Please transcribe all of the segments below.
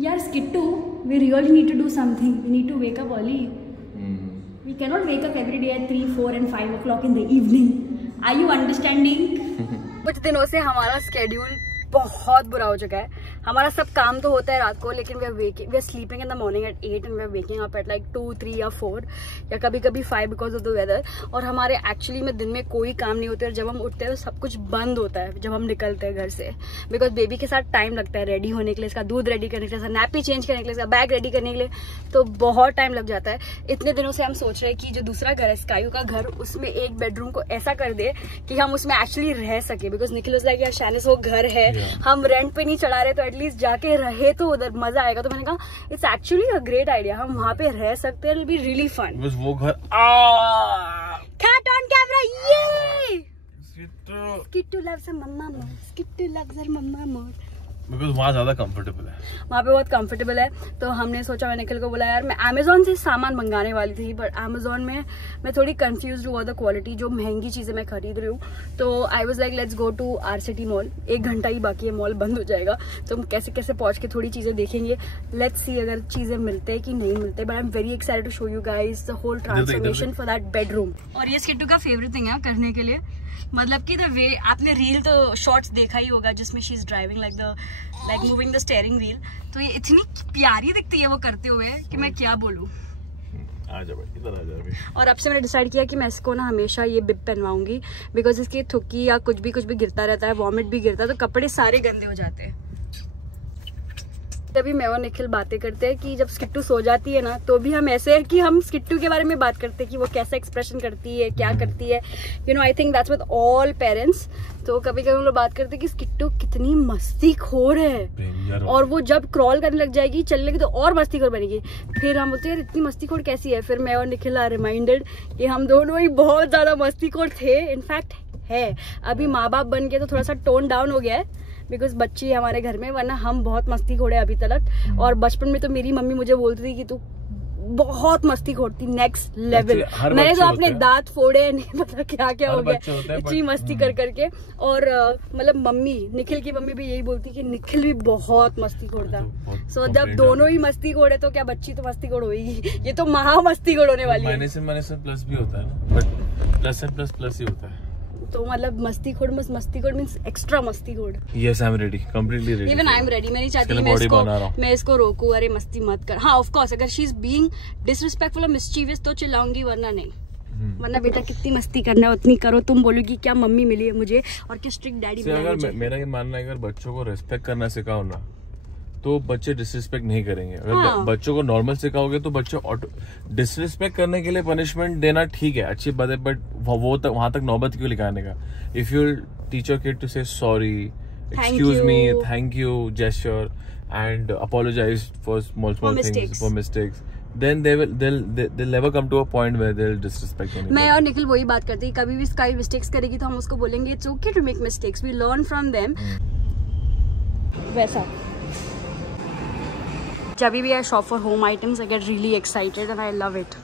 यार Skittu, we really need to do something. We need to wake up early. We cannot wake up every day at 3, 4 and 5 o'clock in the evening. Are you understanding? कुछ दिनों से हमारा schedule बहुत बुरा हो चुका है। हमारा सब काम तो होता है रात को, लेकिन we are sleeping in the morning at 8 and we are waking up at like 2, 3 या 4 या कभी कभी 5 बिकॉज ऑफ द वेदर। और हमारे एक्चुअली में दिन में कोई काम नहीं होता है, और जब हम उठते हैं तो सब कुछ बंद होता है जब हम निकलते हैं घर से, बिकॉज बेबी के साथ टाइम लगता है रेडी होने के लिए, इसका दूध रेडी करने के लिए, इसका नैपी चेंज करने के लिए, इसका बैग रेडी करने के लिए, तो बहुत टाइम लग जाता है। इतने दिनों से हम सोच रहे हैं कि जो दूसरा घर है स्कायू का घर, उसमें एक बेडरूम को ऐसा कर दे कि हम उसमें एक्चुअली रह सके, बिकॉज निखिल वाज लाइक यार शानिस वो घर है, हम रेंट पे नहीं चढ़ा रहे, तो एटलीस्ट जाके रहे तो उधर मजा आएगा। तो मैंने कहा it's actually a great idea, हम वहाँ पे रह सकते हैं, it will be really fun. बस वो घर कैट ऑन कैमरा, ये Skittu loves her mama more, Skittu loves her mama more। Because वहाँ ज्यादा कंफर्टेबल है, वहाँ पे बहुत कंफर्टेबल है। तो हमने सोचा, मैं निखिल को बोला यार मैं अमेजोन से सामान मंगाने वाली थी, बट अमेजोन में मैं थोड़ी कंफ्यूज हुआ द क्वालिटी, जो महंगी चीजें मैं खरीद रही हूँ। तो I was like let's go to our city mall, 1 घंटा ही बाकी है, मॉल बंद हो जाएगा, तो हम कैसे कैसे पहुंच के थोड़ी चीजें देखेंगे। लेट्स सी अगर चीजें मिलते हैं कि नहीं मिलते, but I am very excited to show you guys the whole transformation for that bedroom. और ये स्किट्टू का फेवरेट थिंग है करने के लिए, मतलब कि द वे आपने रील तो शॉर्ट्स देखा ही होगा जिसमें she is driving like moving the steering wheel, तो ये इतनी प्यारी दिखती है वो करते हुए कि मैं क्या बोलूं। आजा भाई, इधर आजा अभी। और अब से मैंने डिसाइड किया कि मैं इसको ना हमेशा ये बिप पहनवाऊंगी, बिकॉज इसकी थुक्की या कुछ भी गिरता रहता है, वॉमिट भी गिरता है, तो कपड़े सारे गंदे हो जाते हैं। तभी मैं और निखिल बातें करते हैं कि जब स्किट्टू सो जाती है ना, तो भी हम ऐसे है कि हम स्किट्टू के बारे में बात करते हैं कि वो कैसा एक्सप्रेशन करती है, क्या करती है, you know. I think that's with all parents. तो कभी कभी हम लोग बात करते हैं कि स्किट्टू कितनी मस्तीखोर है, और वो जब क्रॉल करने लग जाएगी, चलने लगी, तो और मस्तीखोर बनेगी। फिर हम बोलते हैं इतनी मस्तीखोर कैसी है, फिर मैं और निखिल आर रिमाइंडेड कि हम दोनों ही बहुत ज्यादा मस्तीखोर थे, इनफैक्ट है। अभी माँ बाप बन के तो थोड़ा सा टोन डाउन हो गया है, बिकॉज बच्ची है हमारे घर में, वरना हम बहुत मस्ती खोड़े अभी तक। और बचपन में तो मेरी मम्मी मुझे बोलती थी कि तू बहुत मस्ती खोड़ती, नेक्स्ट लेवल। मैंने तो अपने दांत फोड़े, नहीं पता क्या क्या हो गया इतनी मस्ती कर करके। और मतलब मम्मी, निखिल की मम्मी भी यही बोलती कि निखिल भी बहुत मस्ती खोड़ता। सो जब दोनों ही मस्ती खोड़े तो क्या बच्ची तो मस्ती खोड़ होगी, ये तो महा मस्ती खोड़ होने वाली है। माइनस से प्लस भी होता है ना, बट प्लस से प्लस ही होता है। तो मतलब मस्तीखोर मींस एक्स्ट्रा मस्तीखोर। Yes I am ready, completely ready. Even I am ready. मैं नहीं चाहती मैं इसको रोकूं, अरे मस्ती मत कर। हाँ ऑफ कोर्स, अगर शी इज बीइंग डिसरिस्पेक्टफुल और मिस्चीवियस तो चिल्लाऊंगी, वरना नहीं। वरना बेटा कितनी मस्ती करना है उतनी करो। तुम बोलोगी क्या मम्मी मिली है मुझे और क्या स्ट्रिक्ट डैडी मिला है मुझे। मेरा ये मानना है अगर बच्चों को रेस्पेक्ट करना सिखाओ ना, तो बच्चे डिसरिस्पेक्ट नहीं करेंगे। अगर बच्चों को नॉर्मल सिखाओगे तो बच्चे डिसरिस्पेक्ट करने के लिए पनिशमेंट देना ठीक है, अच्छी बात है, बट वो तक वहां तक नौबत क्यों लिखाने का। If you teach your kid to say sorry, excuse me, thank you, gesture and apologise for small things, for mistakes, then they'll never come to a point where they'll disrespect anyone. मैं और निखिल वही बात करते हैं, कभी भी sky mistakes करेगी तो हम उसको बोलेंगे it's okay to make mistakes, we learn from them. वैसा जब भी I shop for home items I get really excited and I love it.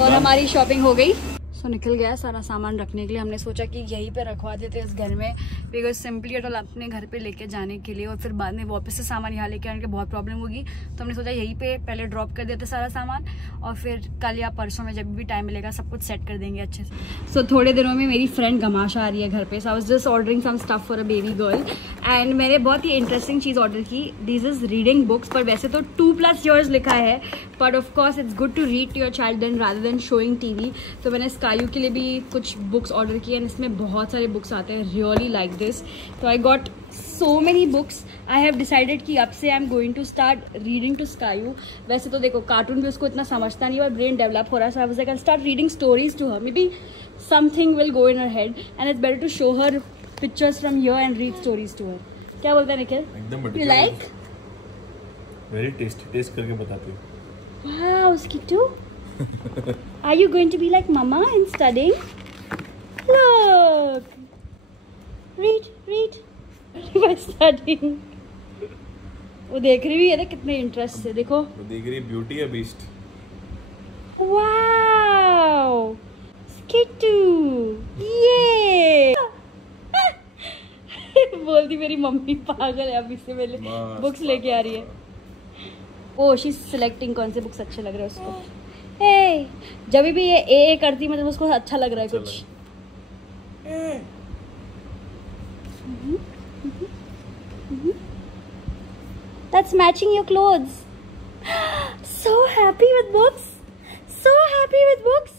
और हमारी शॉपिंग हो गई, सो निकल गया सारा सामान रखने के लिए। हमने सोचा कि यहीं पे रखवा देते इस घर में, बिकॉज सिंपली अटल अपने घर पे लेके जाने के लिए और फिर बाद में वापस से सामान यहाँ लेके आने के बहुत प्रॉब्लम होगी, तो हमने सोचा यहीं पे पहले ड्रॉप कर देते सारा सामान, और फिर कल या परसों में जब भी टाइम मिलेगा सब कुछ सेट कर देंगे अच्छे से। सो थोड़े दिनों में मेरी फ्रेंड गमाशा आ रही है घर पे, so I was just ordering some stuff for a baby girl, and मैंने बहुत ही इंटरेस्टिंग चीज़ ऑर्डर की। दिस इज रीडिंग बुक्स, पर वैसे तो 2+ years लिखा है, but of course it's good to read to your child then rather than showing TV. तो मैंने स्कायू के लिए भी कुछ बुक्स ऑर्डर किए, एंड इसमें बहुत सारे बुक्स आते हैं, रियली लाइक दिस। तो I got so many books. I have decided कि अब से I am going to start reading to स्कायू। वैसे तो देखो कार्टून भी उसको इतना समझता नहीं, और ब्रेन डेवलप हो रहा है, so I was like I will start reading stories to her, maybe something will go in her head, and it's better to show her pictures from here and read stories to her. क्या बोलता है निखिल? एकदम you like? Very tasty, taste करके बताती हूँ। Wow स्किट्टू, are you going to be like mama in studying? Look, read by studying। वो देख रही भी है ना कितने इंटरेस्ट से, देखो वो देख रही ब्यूटी है बीस्ट। वाओ किट्टू ये बोलती मेरी मम्मी पागल है, अभी से मेरे बुक्स लेके आ रही है। ओ शी सिलेक्टिंग कौन से बुक्स अच्छे लग रहे हैं उसको। हे जब भी ये ए करती मतलब उसको अच्छा लग रहा है कुछ। That's matching your clothes. So happy with books. So happy with books.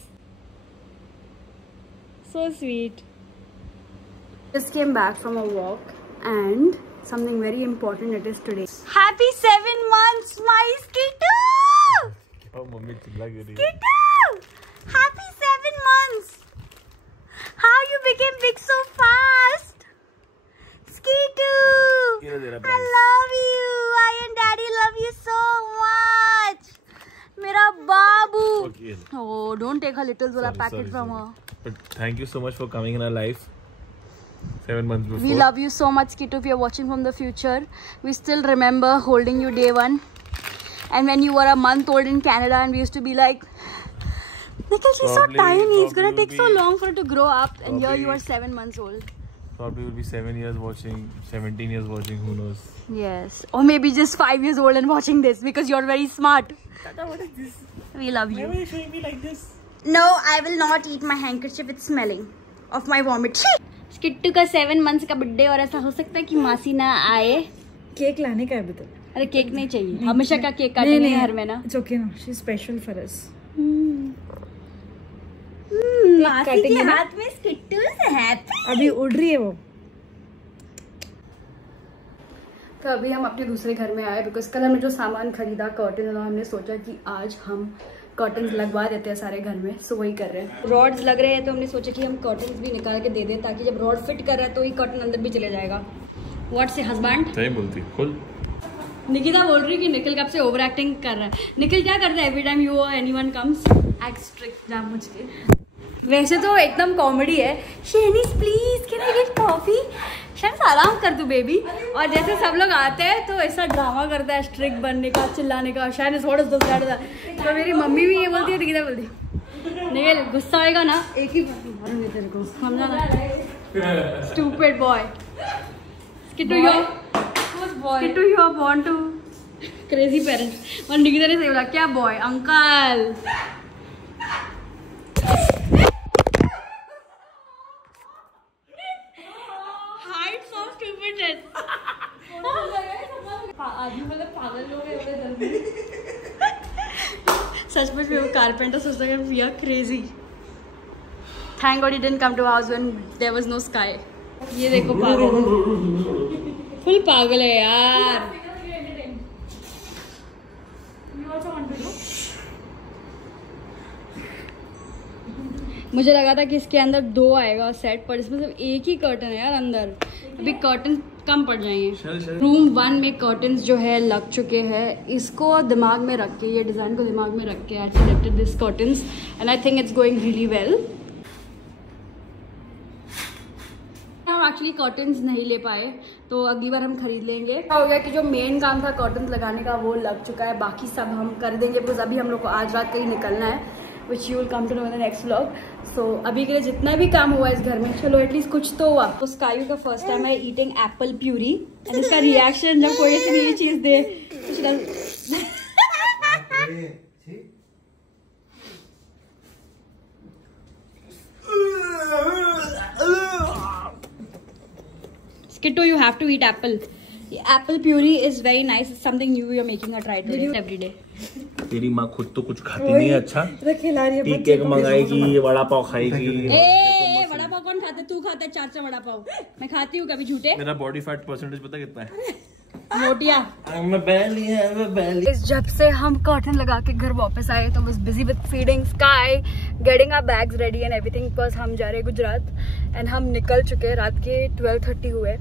So sweet. Just came back from a walk and something very important it is today. Happy 7 months, my Skittu! क्या mummy चिल्ला के रही है? Skittu! Happy 7 months! How you became big so fast? Skittu! I love you. I and Daddy love you so much. Mera babu. Okay. Oh, don't take her little Zola packet from her. But thank you so much for coming in our life. 7 months before. We love you so much, Skittu. If you're watching from the future, we still remember holding you day one. And when you were a month old in Canada, and we used to be like, Nikhil, she's so tiny. It's gonna take so long for her to grow up. And here you are 7 months old. Probably will be 7 years watching, 17 years watching, who knows. Yes, or maybe just 5 years old and watching this because you're very smart. Tata, what is this? We love you. Why are you showing me like this? No, I will not eat my handkerchief. It's smelling of my vomit. Skittu का 7 months का birthday और ऐसा हो सकता है कि मासी ना आए। केक लाने का है अभी तो। अरे केक नहीं चाहिए, हमेशा का केक काटेंगे घर में ना। It's okay ना, she's special for us. मासी के हाथ में स्किट्टू है। अभी उड़ रही है वो। तो अभी हम अपने दूसरे घर में आए बिकॉज कल हमने जो सामान खरीदा कर्टन, हमने सोचा कि आज हम कर्टन्स लगवा देते हैं सारे घर में। सो वही कर रहे हैं। रॉड्स लग रहे हैं तो हमने सोचा कि हम कर्टन्स भी निकाल के दे दें ताकि जब रॉड फिट कर रहा है तो ये कर्टन अंदर भी चले जाएगा। व्हाट से हस्बैंड? सही बोलती खुल। निकिता बोल रही है कि निखिल कब से ओवर एक्टिंग कर रहा है। निखिल क्या करता है एवरी टाइम यू और एनीवन कम्स एक्ट स्ट्रिक्ट जाम मुझ के। वैसे तो एकदम कॉमेडी है। शेनिस please can I get coffee? शेनिस आराम कर तू बेबी। और जैसे सब लोग आते हैं तो ऐसा ड्रामा करता है स्ट्रिक्ट बनने का, चिल्लाने का। शेनिस व्हाट इज दिस? तो मेरी मम्मी भी ये बोलती है, निकिता बोलती है निखिल गुस्सा आएगा ना एक ही मारूंगी तेरे को, समझा ना? Stupid boy. Skittu, you are born to crazy parents. और निकिता ने सही बोला, क्या boy? Uncle. Heights of stupidness. आदमी मतलब पागल लोग हैं बड़े जल्दी। सचमुच में वो कारपेंटर सोचता है we are crazy. Thank God he didn't come to our house when there was no sky. ये देखो पागल, फुल पागल है यार। मुझे लगा था कि इसके अंदर 2 आएगा सेट, पर इसमें सिर्फ एक ही कर्टन है यार अंदर। अभी कर्टन कम पड़ जाएंगे। रूम 1 में कर्टन्स जो है लग चुके हैं। इसको दिमाग में रख के, ये डिज़ाइन को दिमाग में रख के I selected this curtains and I think it's going really well. हम एक्चुअली कर्टन्स नहीं ले पाए तो अगली बार हम खरीद लेंगे। हो गया कि जो मेन काम था कर्टन्स लगाने का वो लग चुका है, बाकी सब हम कर देंगे बिकॉज अभी हम लोग को आज रात कहीं निकलना है, which you will come to know in the next vlog. So अभी के लिए जितना भी काम हुआ इस घर में, चलो एटलीस्ट कुछ तो हुआ। तो स्कायू का फर्स्ट टाइम है ईटिंग एप्पल प्यूरी एंड इसका रिएक्शन जब कोई ऐसी नई चीज दे Skittu, you have to eat apple. Apple puree is very nice. It's something new you're making a try today every day. तेरी माँ खुद तो कुछ खाती नहीं है। अच्छा खिला रही है, टी केक मंगाएगी, वड़ा पाव खाएगी। वड़ा पाव कौन खाता है? तू खाता है 4 वड़ा पाव। मैं खाती हूँ कभी झूठे। मेरा बॉडी फैट परसेंटेज पता कितना है? मोटिया। जब से हम कर्टन लगा के घर वापस आए तो बस busy with feeding Sky, getting our bags ready and everything because हम जा रहे हैं गुजरात एंड हम निकल चुके हैं। रात के 12:30 हुए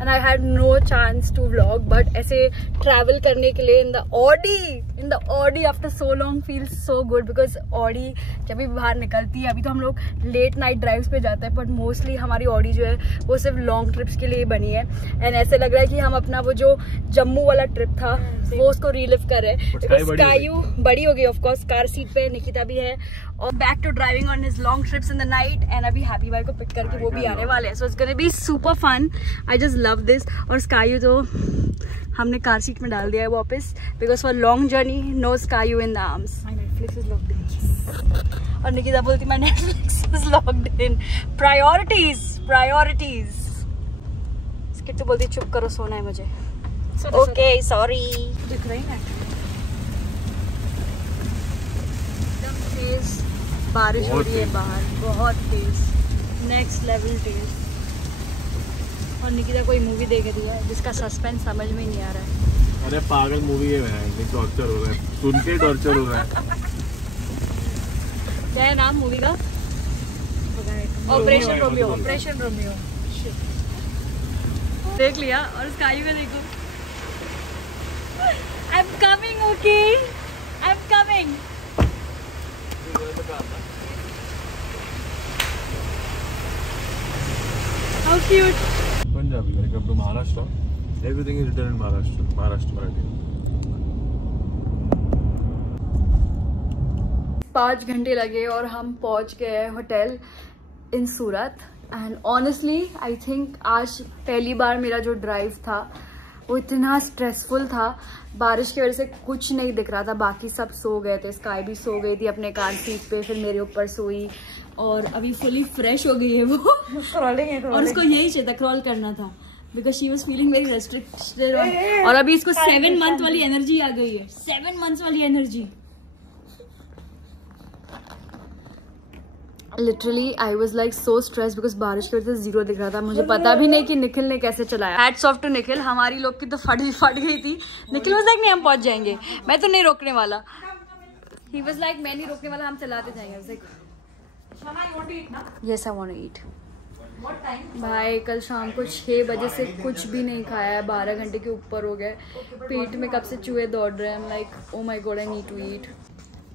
and I had no chance to vlog, but ऐसे travel करने के लिए in the Audi after so long feels so good because Audi जब भी बाहर निकलती है, अभी तो हम लोग late night drives पे जाते हैं, but mostly हमारी Audi जो है वो सिर्फ long trips के लिए बनी है, and ऐसे लग रहा है कि हम अपना वो जो जम्मू वाला ट्रिप था वो उसको relive कर रहे हैं। स्कायू बड़ी हो गई, ऑफ कोर्स कार सीट पे निकिता भी है, और back to driving on his long trips in the night, and अभी हैप्पी भाई को पिक करके वो भी आने वाले हैं, so it's gonna be super fun. I just love this. और स्कायू तो हमने कार सीट में डाल दिया है वापस, because for long journey no स्कायू in the arms. My Netflix is locked in, और निकिता बोलती my Netflix is locked in. Priorities. Kittu बोलती चुप करो, सोना है मुझे। Okay sorry. दिख रही है तेज बारिश हो रही है बाहर, बहुत तेज, नेक्स्ट लेवल तेज। और निकिता कोई मूवी देख रही है जिसका सस्पेंस समझ में नहीं आ रहा है। अरे पागल मूवी है, टॉर्चर हो रहा है, सुन के टॉर्चर हो रहा है। क्या है नाम मूवी का? Operation Romeo. ऑपरेशन रोमियो देख लिया। और स्काई में देखो, I am coming, okay I am coming. How cute. Punjabi, when you come to Maharashtra, everything is written in Maharashtra Marathi. 5 घंटे लगे और हम पहुंच गए hotel in Surat, and honestly I think आज पहली बार मेरा जो ड्राइव था वो इतना स्ट्रेसफुल था। बारिश की वजह से कुछ नहीं दिख रहा था, बाकी सब सो गए थे, स्काई भी सो गई थी अपने कार सीट पे, फिर मेरे ऊपर सोई, और अभी फुली फ्रेश हो गई है वो। और उसको यही चाहिए था, क्रॉल करना था, because she was feeling very restricted. और अभी इसको 7 मंथ वाली एनर्जी आ गई है, 7 मंथ्स वाली energy. Literally I was like so stress because बारिश की वजह से 0 दिख रहा था। मुझे पता भी नहीं कि निखिल ने कैसे चलाया। हैट्स ऑफ टू निखिल, हमारी लोग की तो फट गई थी। निखिल वाज लाइक नहीं हम पहुंच जाएंगे, मैं तो नहीं रोकने वाला। ही वाज लाइक मैं नहीं रोकने वाला, हम चलाते जाएंगे। Yes I want to eat. भाई कल शाम को 6 बजे से कुछ भी नहीं खाया है, 12 घंटे के ऊपर हो गए, पेट में कब से चूहे दौड़ रहे हैं। Like oh my god I need to eat.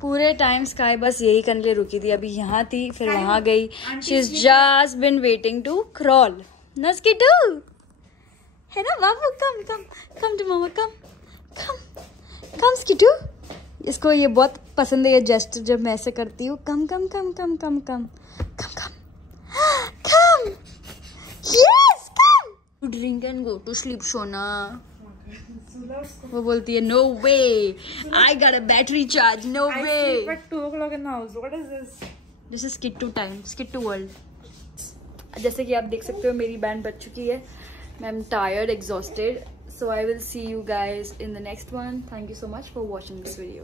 पूरे टाइम स्काई बस यही करने के लिए रुकी थी, अभी यहाँ थी फिर वहाँ गई। She is just been waiting to crawl. ना स्किटू है ना बाबू, कम come come to mama, come come कम स्किटू। इसको ये बहुत पसंद है ये जेस्चर जब मैं ऐसे करती हूँ, come come come come come come come come come, yes come, drink and go to sleep सोना। वो बोलती है no way, I got a battery charge, no way. I sleep at 2 o'clock in the house. What is this? This is skit to time, skit to world. जैसे कि आप देख सकते हो मेरी बैंड बज चुकी है, मैं am tired, exhausted, so I will see you guys in the next one. Thank you so much for watching this video.